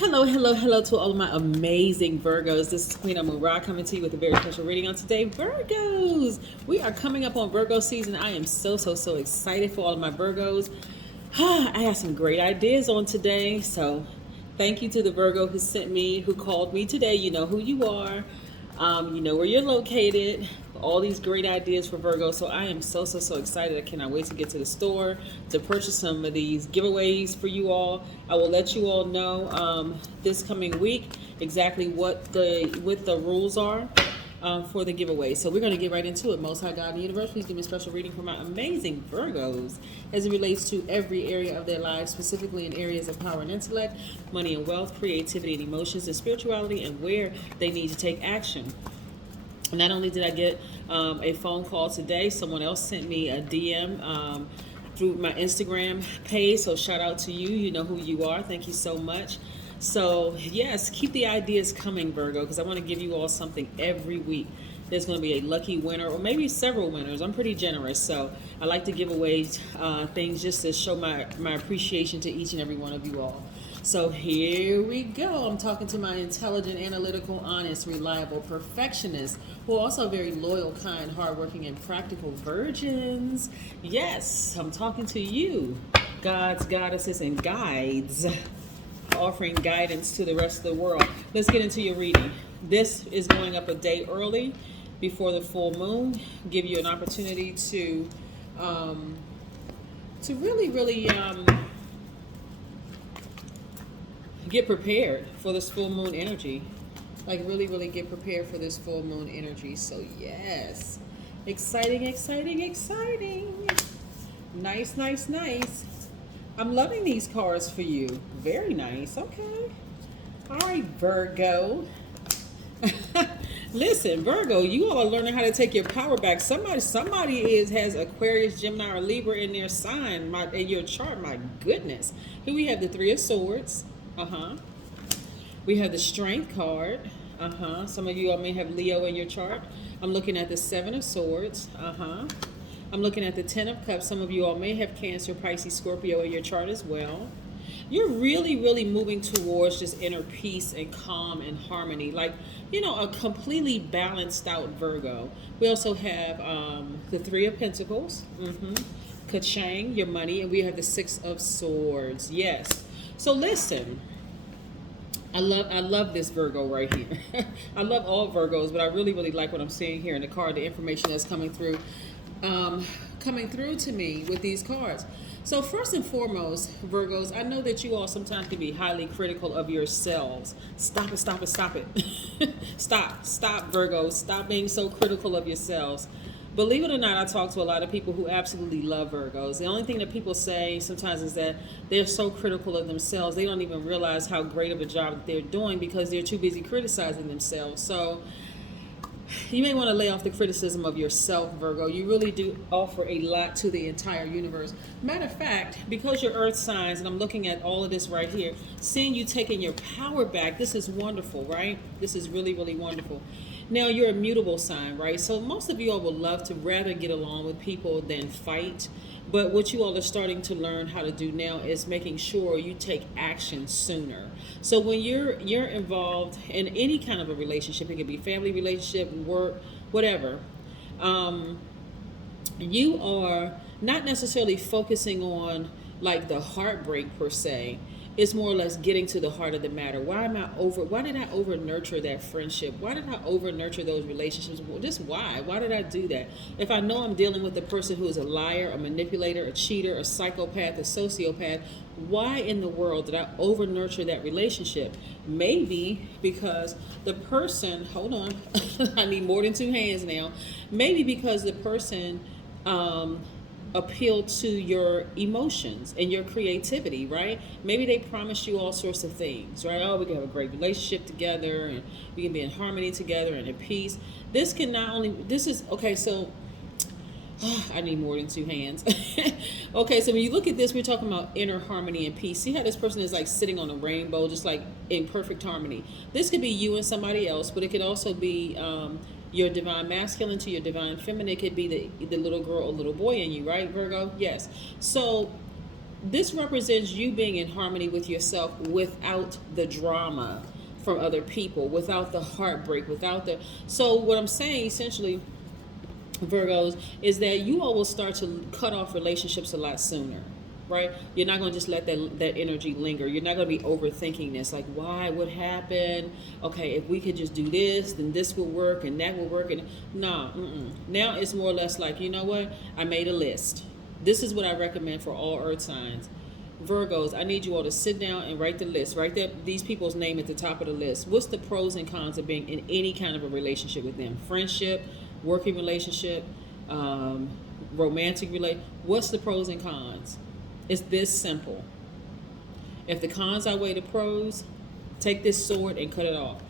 Hello, hello, hello to all of my amazing Virgos. This is Queen Amun Ra coming to you with a very special reading on today. Virgos! We are coming up on Virgo season. I am so excited for all of my Virgos. I have some great ideas on today. So thank you to the Virgo who called me today. You know who you are. You know where you're located. All these great ideas for Virgo. So I am so excited. I cannot wait to get to the store to purchase some of these giveaways for you all. I will let you all know this coming week exactly what the rules are for the giveaway. So we're going to get right into it. Most High God in the universe, please give me a special reading for my amazing Virgos as it relates to every area of their lives, specifically in areas of power and intellect, money and wealth, creativity and emotions, and spirituality, and where they need to take action. Not only did I get a phone call today, someone else sent me a DM through my Instagram page. So shout out to you. You know who you are. Thank you so much. So yes, keep the ideas coming, Virgo, because I want to give you all something every week. There's going to be a lucky winner or maybe several winners. I'm pretty generous, so I like to give away things just to show my appreciation to each and every one of you all. So here we go. I'm talking to my intelligent, analytical, honest, reliable perfectionists who are also very loyal, kind, hardworking, and practical virgins. Yes, I'm talking to you, gods, goddesses, and guides, offering guidance to the rest of the world. Let's get into your reading. This is going up a day early before the full moon. Give you an opportunity to really get prepared for this full moon energy. Like really get prepared for this full moon energy. So yes, exciting. Nice. I'm loving these cards for you. Very nice. Okay. All right, Virgo. Listen, Virgo, you all are learning how to take your power back. Somebody has Aquarius, Gemini, or Libra in their sign, in your chart. My goodness. Here we have the Three of Swords. We have the Strength card. Some of you all may have Leo in your chart. I'm looking at the Seven of Swords. I'm looking at the Ten of Cups. Some of you all may have Cancer, Pisces, Scorpio in your chart as well. You're really moving towards just inner peace and calm and harmony. Like, you know, a completely balanced out Virgo. We also have the Three of Pentacles. Ka-chang, your money. And we have the Six of Swords. Yes. So listen. I love this Virgo right here. I love all Virgos, but I really like what I'm seeing here in the card, the information that's coming through to me with these cards. So first and foremost, Virgos, I know that you all sometimes can be highly critical of yourselves. Stop it. Stop, Virgos. Stop being so critical of yourselves. Believe it or not, I talk to a lot of people who absolutely love Virgos. The only thing that people say sometimes is that they're so critical of themselves, they don't even realize how great of a job that they're doing because they're too busy criticizing themselves. So you may want to lay off the criticism of yourself, Virgo. You really do offer a lot to the entire universe. Matter of fact, because you're earth signs, and I'm looking at all of this right here, seeing you taking your power back, this is wonderful, right? This is really wonderful. Now, you're a mutable sign, right? So most of you all would love to rather get along with people than fight. But what you all are starting to learn how to do now is making sure you take action sooner. So when you're involved in any kind of a relationship, it could be family relationship, work, whatever, you are not necessarily focusing on like the heartbreak per se. It's more or less getting to the heart of the matter. Why did I over nurture that friendship? Why did I over nurture those relationships? Well, just why? Why did I do that? If I know I'm dealing with a person who is a liar, a manipulator, a cheater, a psychopath, a sociopath, why in the world did I over nurture that relationship? Maybe because the person, hold on, I need more than two hands now. Maybe because the person, appeal to your emotions and your creativity, right? Maybe they promised you all sorts of things, right? Oh, we can have a great relationship together and we can be in harmony together and in peace. This is, okay, so I need more than two hands. Okay, so when you look at this, we're talking about inner harmony and peace. See how this person is like sitting on a rainbow, just like in perfect harmony. This could be you and somebody else, but it could also be your divine masculine to your divine feminine. It could be the little girl or little boy in you, right, Virgo? Yes. So This represents you being in harmony with yourself without the drama from other people, without the heartbreak, without the. So what I'm saying essentially, Virgos, is that you all will start to cut off relationships a lot sooner, right? You're not going to just let that energy linger. You're not going to be overthinking this, like, why, what happened? Okay, if we could just do this, then this will work and that will work. And no, now it's more or less like, you know what? I made a list. This is what I recommend for all earth signs. Virgos, I need you all to sit down and write the list. Write these people's name at the top of the list. What's the pros and cons of being in any kind of a relationship with them? Friendship, working relationship, romantic relationship. What's the pros and cons? It's this simple. If the cons outweigh the pros, take this sword and cut it off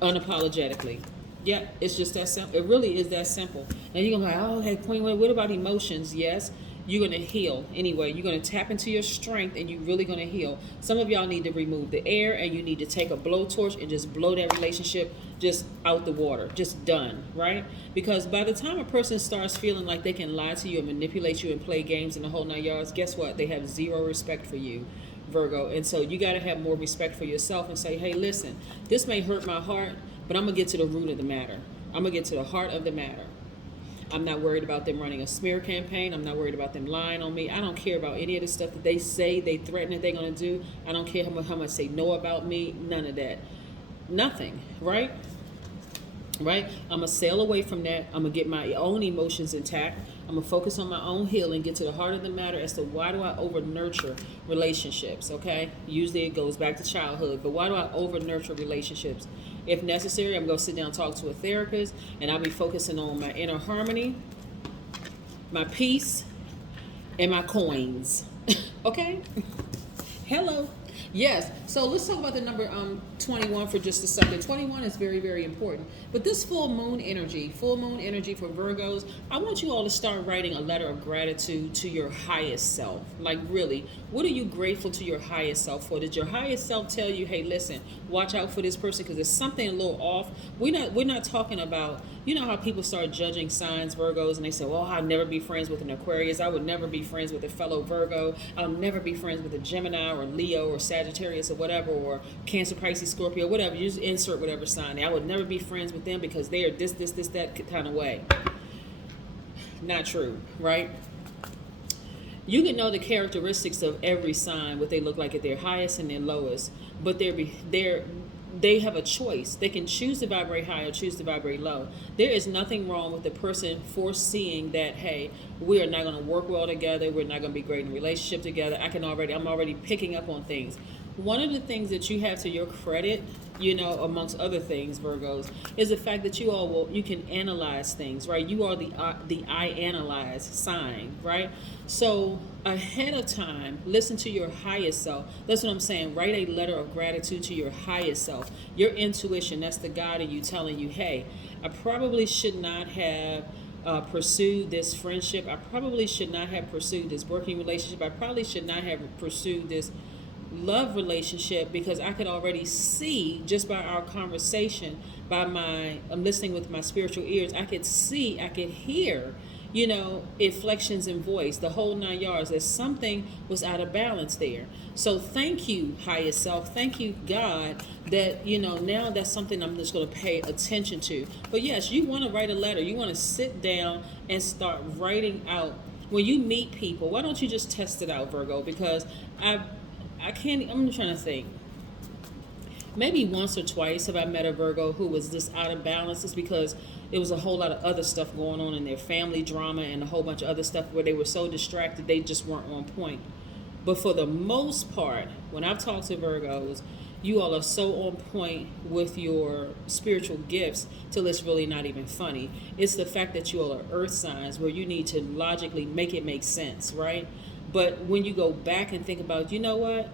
unapologetically. Yeah, it's just that simple. It really is that simple. Now you're going to be like, oh, hey, Queen, what about emotions? Yes. You're going to heal anyway. You're going to tap into your strength and you're really going to heal. Some of y'all need to remove the air and you need to take a blowtorch and just blow that relationship just out the water. Just done, right? Because by the time a person starts feeling like they can lie to you and manipulate you and play games in the whole 9 yards, guess what? They have zero respect for you, Virgo. And so you got to have more respect for yourself and say, hey, listen, this may hurt my heart, but I'm going to get to the root of the matter. I'm going to get to the heart of the matter. I'm not worried about them running a smear campaign. I'm not worried about them lying on me. I don't care about any of the stuff that they say, they threaten that they're going to do. I don't care how much they know about me. None of that. Nothing, right? Right? I'm going to sail away from that. I'm going to get my own emotions intact. I'm going to focus on my own healing, get to the heart of the matter as to why do I over-nurture relationships, okay? Usually it goes back to childhood, but why do I over-nurture relationships? If necessary, I'm going to sit down and talk to a therapist, and I'll be focusing on my inner harmony, my peace, and my coins, okay? Hello. Yes, so let's talk about the number 21 for just a second. 21 is very, very important. But this full moon energy for Virgos, I want you all to start writing a letter of gratitude to your highest self. Like really, what are you grateful to your highest self for? Did your highest self tell you, hey, listen, watch out for this person because there's something a little off? We're not talking about, you know how people start judging signs, Virgos, and they say, well, I'll never be friends with an Aquarius. I would never be friends with a fellow Virgo. I'll never be friends with a Gemini or Leo or Sagittarius or whatever, or Cancer, Pisces, Scorpio, whatever. You just insert whatever sign. I would never be friends with them because they are this, that kind of way. Not true, right? You can know the characteristics of every sign, what they look like at their highest and their lowest, but they have a choice. They can choose to vibrate high or choose to vibrate low. There is nothing wrong with the person foreseeing that, hey, we are not going to work well together. We're not going to be great in a relationship together. I'm already picking up on things. One of the things that you have to your credit, you know, amongst other things, Virgos, is the fact that you can analyze things, right? You are the I analyze sign, right? So ahead of time, listen to your highest self. That's what I'm saying. Write a letter of gratitude to your highest self. Your intuition, that's the God in you telling you, hey, I probably should not have pursued this friendship. I probably should not have pursued this working relationship. I probably should not have pursued this love relationship because I could already see just by our conversation, I'm listening with my spiritual ears, I could hear, you know, inflections in voice, the whole 9 yards, that something was out of balance there. So thank you, highest self. Thank you, God, that, you know, now that's something I'm just going to pay attention to. But yes, you want to write a letter. You want to sit down and start writing out. When you meet people, why don't you just test it out, Virgo? Because I'm trying to think. Maybe once or twice have I met a Virgo who was just out of balance. It's because it was a whole lot of other stuff going on in their family drama and a whole bunch of other stuff where they were so distracted they just weren't on point. But for the most part, when I've talked to Virgos, you all are so on point with your spiritual gifts till it's really not even funny. It's the fact that you all are earth signs where you need to logically make it make sense, right? But when you go back and think about, you know what?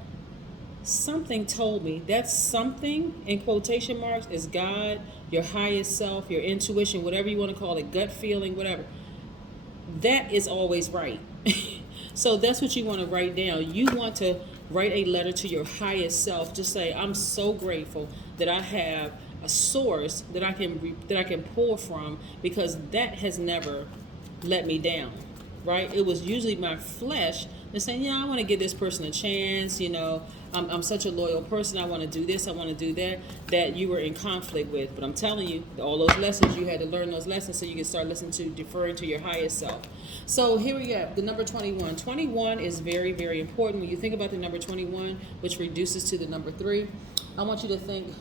Something told me. That something, in quotation marks, is God, your highest self, your intuition, whatever you want to call it, gut feeling, whatever. That is always right. So that's what you want to write down. You want to write a letter to your highest self. Just say, I'm so grateful that I have a source that I can pull from, because that has never let me down. Right? It was usually my flesh and saying, yeah, I want to give this person a chance, I'm such a loyal person, I want to do this, I want to do that you were in conflict with. But I'm telling you, all those lessons, you had to learn those lessons so you can start listening to, deferring to your highest self. So here we go, the number 21. 21 is very, very important. When you think about the number 21, which reduces to the number 3, I want you to think,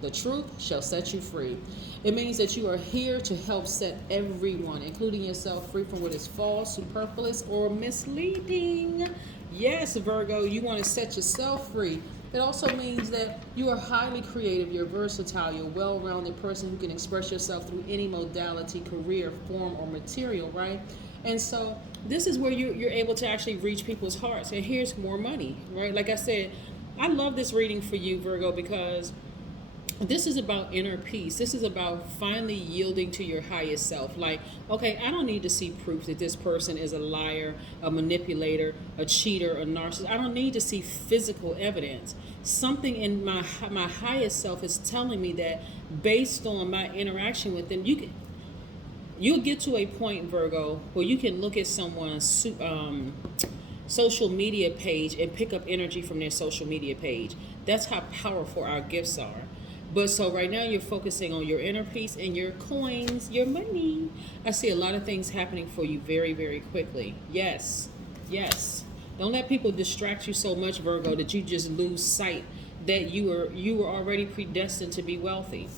the truth shall set you free. It means that you are here to help set everyone, including yourself, free from what is false, superfluous, or misleading. Yes, Virgo, you want to set yourself free. It also means that you are highly creative, you're versatile, you're a well-rounded person who can express yourself through any modality, career, form, or material, right? And so this is where you're able to actually reach people's hearts. And here's more money, right? Like I said, I love this reading for you, Virgo, because this is about inner peace. This is about finally yielding to your highest self. Like, okay, I don't need to see proof that this person is a liar, a manipulator, a cheater, a narcissist. I don't need to see physical evidence. Something in my highest self is telling me that based on my interaction with them, you'll get to a point, Virgo, where you can look at someone's social media page and pick up energy from their social media page. That's how powerful our gifts are. But so right now you're focusing on your inner peace and your coins, your money. I see a lot of things happening for you very, very quickly. Yes, yes. Don't let people distract you so much, Virgo, that you just lose sight that you were already predestined to be wealthy.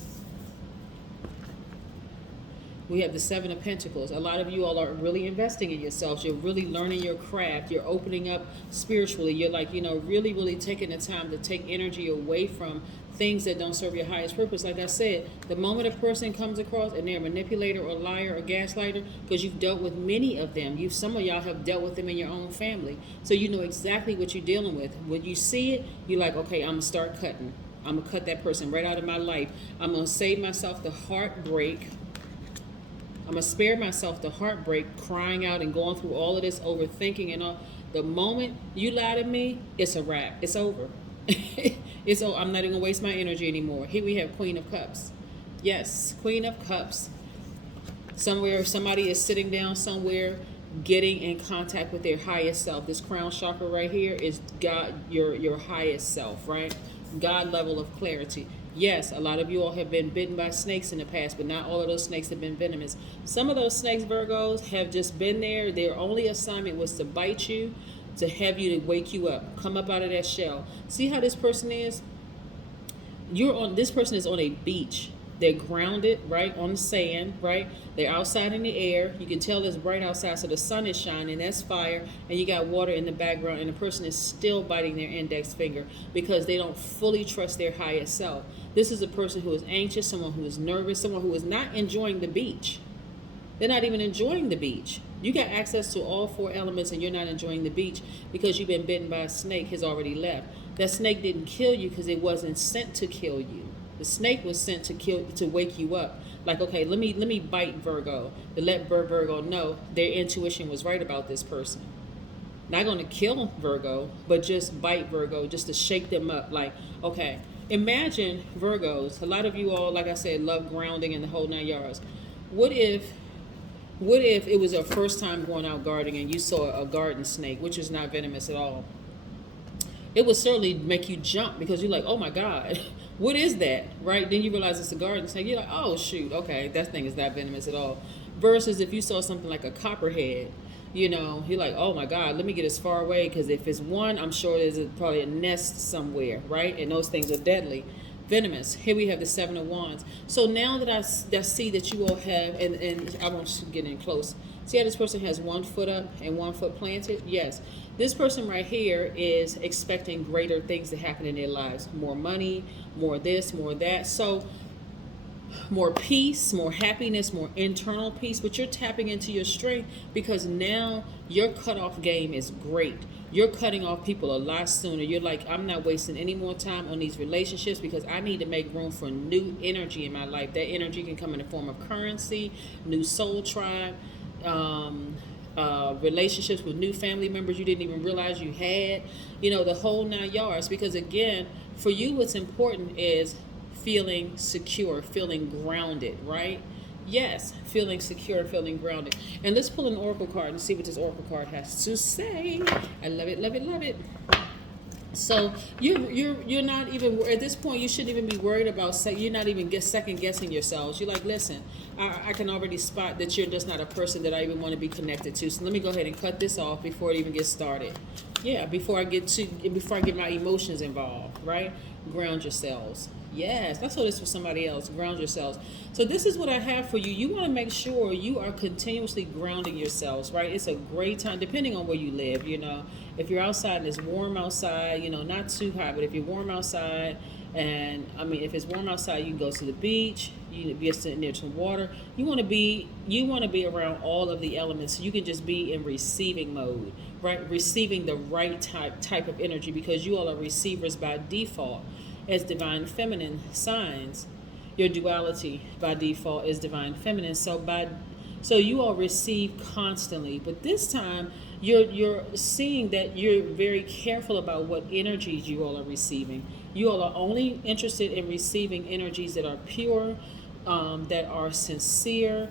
We have the 7 of Pentacles. A lot of you all are really investing in yourselves. You're really learning your craft. You're opening up spiritually. You're like, really, really taking the time to take energy away from things that don't serve your highest purpose. Like I said, the moment a person comes across and they're a manipulator or liar or gaslighter, because you've dealt with many of them. Some of y'all have dealt with them in your own family. So you know exactly what you're dealing with. When you see it, you're like, okay, I'm going to start cutting. I'm going to cut that person right out of my life. I'm going to save myself the heartbreak. I'm going to spare myself the heartbreak, crying out and going through all of this overthinking and all. The moment you lie to me, it's a wrap. It's over. I'm not even going to waste my energy anymore. Here we have Queen of Cups. Yes, Queen of Cups. Somewhere, somebody is sitting down somewhere, getting in contact with their highest self. This crown chakra right here is God, your highest self, right? God level of clarity. Yes, a lot of you all have been bitten by snakes in the past, but not all of those snakes have been venomous. Some of those snakes, Virgos, have just been there. Their only assignment was to bite you, to have you, to wake you up, come up out of that shell. See how this person is? This person is on a beach. They're grounded, right, on the sand, right? They're outside in the air. You can tell it's bright outside, so the sun is shining. That's fire. And you got water in the background, and the person is still biting their index finger because they don't fully trust their highest self. This is a person who is anxious, someone who is nervous, someone who is not enjoying the beach. They're not even enjoying the beach. You got access to all 4 elements, and you're not enjoying the beach because you've been bitten by a snake has already left. That snake didn't kill you because it wasn't sent to kill you. The snake was sent to wake you up. Like, okay, let me bite Virgo, to let Virgo know their intuition was right about this person. Not going to kill Virgo, but just bite Virgo, just to shake them up. Like, okay, imagine Virgos. A lot of you all, like I said, love grounding and the whole 9 yards. What if it was your first time going out gardening and you saw a garden snake, which is not venomous at all? It would certainly make you jump because you're like, oh my God, what is that, right? Then you realize it's a garden snake. You're like, oh shoot, okay, that thing is not venomous at all. Versus if you saw something like a copperhead, you're like, oh my God, let me get as far away, because if it's one, I'm sure there's probably a nest somewhere, right? And those things are deadly, venomous. Here we have the 7 of Wands. So now that I see that you all have, and I won't get in close. See how this person has 1 foot up and 1 foot planted? Yes. This person right here is expecting greater things to happen in their lives. More money, more this, more that. So more peace, more happiness, more internal peace. But you're tapping into your strength because now your cutoff game is great. You're cutting off people a lot sooner. You're like, I'm not wasting any more time on these relationships because I need to make room for new energy in my life. That energy can come in the form of currency, new soul tribe, relationships with new family members you didn't even realize you had, the whole 9 yards. Because again, for you, what's important is feeling secure, feeling grounded, right? Yes, feeling secure, feeling grounded. And let's pull an oracle card and see what this oracle card has to say. I love it, love it, love it. So you're not even at this point. You shouldn't even be worried about. You're not even second guessing yourselves. You're like, listen, I can already spot that you're just not a person that I even want to be connected to. So let me go ahead and cut this off before it even gets started. Yeah, before I get my emotions involved, right? Ground yourselves. Yes, that's what it's for somebody else. Ground yourselves. So this is what I have for you. You want to make sure you are continuously grounding yourselves, right? It's a great time, depending on where you live. If you're outside and it's warm outside, not too hot, but if you're warm outside, and if it's warm outside, you can go to the beach. You can be sitting near some water. You want to be around all of the elements. So you can just be in receiving mode, right? Receiving the right type of energy, because you all are receivers by default as divine feminine signs. Your duality by default is divine feminine. So you all receive constantly, but this time you're seeing that you're very careful about what energies you all are receiving. You all are only interested in receiving energies that are pure, that are sincere,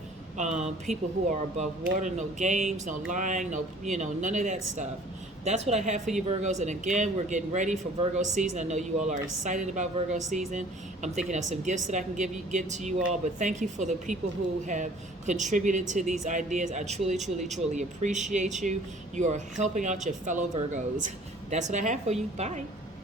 people who are above water. No games, no lying, no none of that stuff. That's what I have for you, Virgos. And again, we're getting ready for Virgo season. I know you all are excited about Virgo season. I'm thinking of some gifts that I can get to you all. But thank you for the people who have contributed to these ideas. I truly, truly, truly appreciate you. You are helping out your fellow Virgos. That's what I have for you. Bye.